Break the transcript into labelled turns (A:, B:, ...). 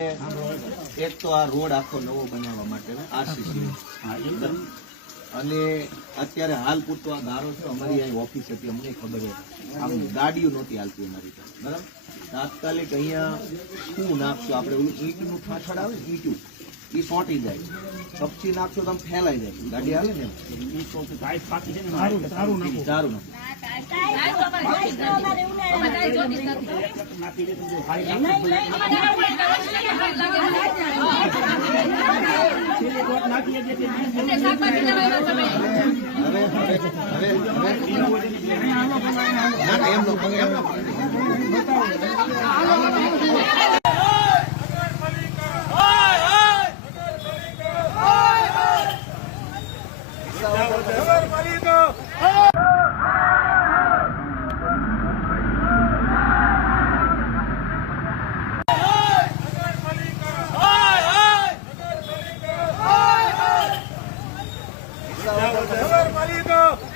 A: એક તો આ રોડ આખો નવો બનાવવા માટે આરસીસી અને અત્યારે હાલ પૂરતો આ ધારો છે અમારી અહીં ઓફિસ હતી અમને ખબર હોય. આમ ગાડીઓ નહોતી હાલતી અમારી પાસે બરાબર? તાત્કાલિક અહીંયા શું નાખશો આપણે ઓલું ઈંટનું ઠાઠડ આવે ઈંટું એ સોટી જાય. કપચી નાખશો તો ફેલાઈ જાય. ગાડી હાલે ને. સારું નાખો. નગરપાલિકા hermanito!